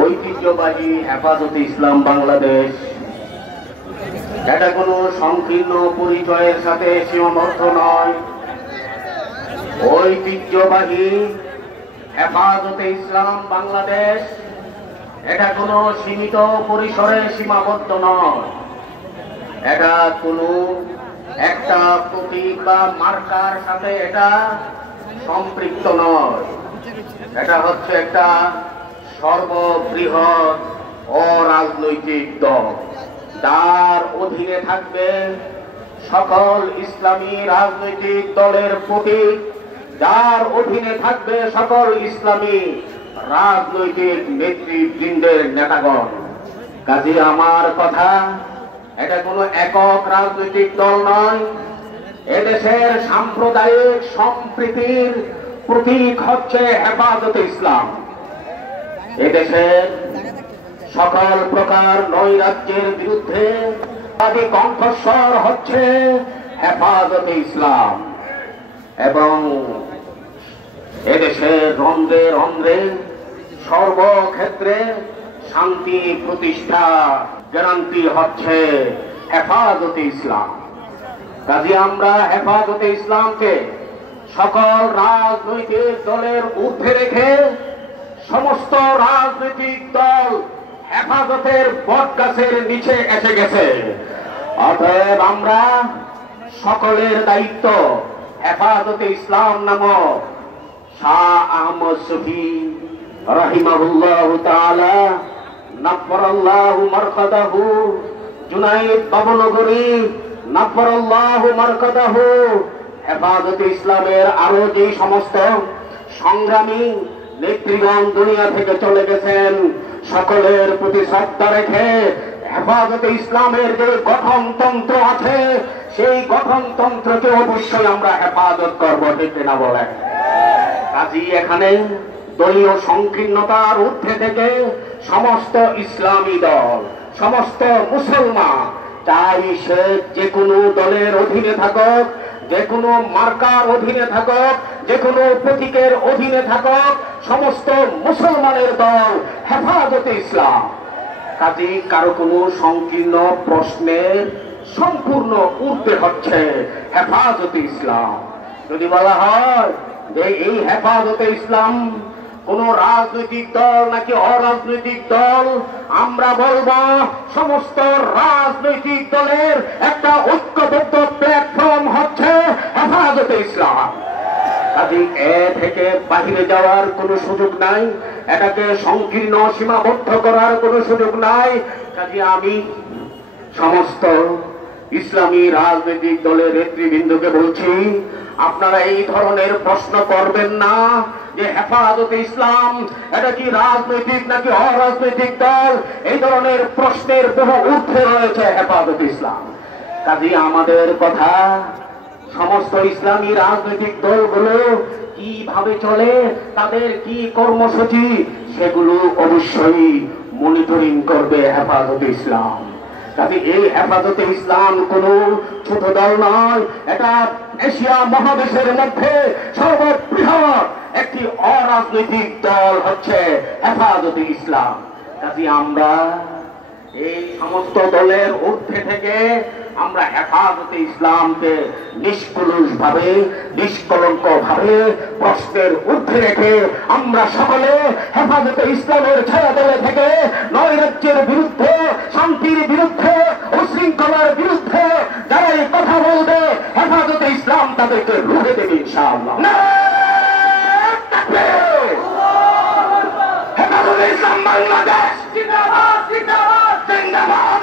ঐতিহ্যবাহী হেফাজতে ইসলাম বাংলাদেশ এটা কোনো সংকীর্ণ পরিচয়ের সাথে সীমাবদ্ধ নয়। ঐতিহ্যবাহী হেফাজতে ইসলাম বাংলাদেশ এটা কোনো সীমিত পরিসরে সীমাবদ্ধ নয়। এটা কোনো একটা প্রতীক বা মার্কার সাথে এটা সম্পৃক্ত নয়। এটা হচ্ছে একটা সর্ববৃহৎ অরাজনৈতিক দল, যার অধীনে থাকবে সকল ইসলামী রাজনৈতিক দলের প্রতীক, যার অধীনে থাকবে সকল ইসলামী রাজনৈতিক নেতৃবৃন্দের নেতাগণ। কাজে আমার কথা, এটা কোনো একক রাজনৈতিক দল নয়। এদেশের সাম্প্রদায়িক সম্প্রীতির প্রতীক হচ্ছে হেফাজতে ইসলাম। এদেশের সকল প্রকার নৈরাজ্যের বিরুদ্ধে আদি কণ্ঠস্বর হচ্ছে হেফাজতে ইসলাম, এবং এদেশের রন্ধ্রে রন্ধ্রে সর্বক্ষেত্রে শান্তি প্রতিষ্ঠা গ্যারান্টি হচ্ছে হেফাজতে ইসলাম। কাজে আমরা হেফাজতে ইসলামকে সকল রাজনৈতিক দলের ঊর্ধ্বে রেখে সমস্ত রাজনৈতিক দল হেফাজতের বটগাছের নিচে এসে গেছে। অতএব আমরা সকলের দায়িত্ব হেফাজতে ইসলাম নামক শাহ আহমদ শফী রাহিমাহুল্লাহু তাআলা নাফরাল্লাহু মারকাদাহু, জুনাইদ বাবুনগরী নাফরাল্লাহু মারকাদাহু, হেফাজতে ইসলামের আরো যে সমস্ত সংগ্রামী নেতৃগণ দুনিয়া থেকে চলে গেছেন, সকলের প্রতি শ্রদ্ধা রেখে হেফাজতে ইসলামের যে গঠনতন্ত্র আছে, সেই গঠনতন্ত্রকে অবশ্যই আমরা হেফাজত করবো, ঠিক না বলেন? কাজী এখানে দলীয় সংকীর্ণতার ঊর্ধ্বে থেকে সমস্ত ইসলামী দল, সমস্ত মুসলমান, চাই সে যে কোনো দলের অধীনে থাকুক, যে কোনো মার্কার অধীনে থাকুক, যে কোনো প্রতীকের অধীনে থাকুক, সমস্ত মুসলমানের দল হেফাজতে ইসলাম। কাজে কারো কোনো সংকীর্ণ প্রশ্নের সম্পূর্ণ ঊর্ধ্বে হচ্ছে হেফাজতে ইসলাম। যদি বলা হয় যে এই হেফাজতে ইসলাম কোন রাজনৈতিক দল নাকি অরাজনৈতিক দল, আমরা বলবো সমস্ত রাজনৈতিক দলের একটা ঐক্যবদ্ধ প্ল্যাটফর্ম হচ্ছে হেফাজতে ইসলাম। কাজে এ থেকে বাহিরে যাওয়ার কোনো সুযোগ নাই, এটাকে সংকীর্ণ সীমাবদ্ধ করার কোনো সুযোগ নাই। কাজে আমি সমস্ত ইসলামী রাজনৈতিক দলের নেতৃবৃন্দকে বলছি, আপনারা এই ধরনের প্রশ্ন করবেন না যে হেফাজতে ইসলাম এটা কি রাজনৈতিক নাকি অরাজনৈতিক দল। এই ধরনের প্রশ্নের বহু ঊর্ধ্বে রয়েছে হেফাজতে ইসলাম। কাজে আমাদের কথা, সমস্ত ইসলামী রাজনৈতিক দলগুলো কিভাবে চলে, তাদের কি কর্মসূচি, সেগুলো অবশ্যই মনিটরিং করবে হেফাজতে ইসলাম। কাজে এই হেফাজতে ইসলাম কোন ছোট দল নয়, এটা এশিয়া মহাদেশের মধ্যে সর্ববৃহৎ একটি অরাজনৈতিক দল হচ্ছে হেফাজতে ইসলাম। কাজে আমরা এই সমস্ত দলের ঊর্ধ্বে থেকে আমরা হেফাজতে ইসলামকে নিষ্কলুষ ভাবে, নিষ্কলঙ্ক ভাবে প্রশ্নের ঊর্ধ্বে রেখে আমরা সকলে হেফাজতে ইসলামের ছায়াতলে থেকে নৈরাজ্যের বিরুদ্ধে, শান্তির বিরুদ্ধে, উশৃঙ্খলার বিরুদ্ধে যারা এই কথা বলবে, হেফাজতে ইসলাম তাদেরকে রুখে দেবে ইনশাআল্লাহ। হেফাজতে ইসলাম বাংলাদেশ জিন্দাবাদ, জিন্দাবাদ, জিন্দাবাদ।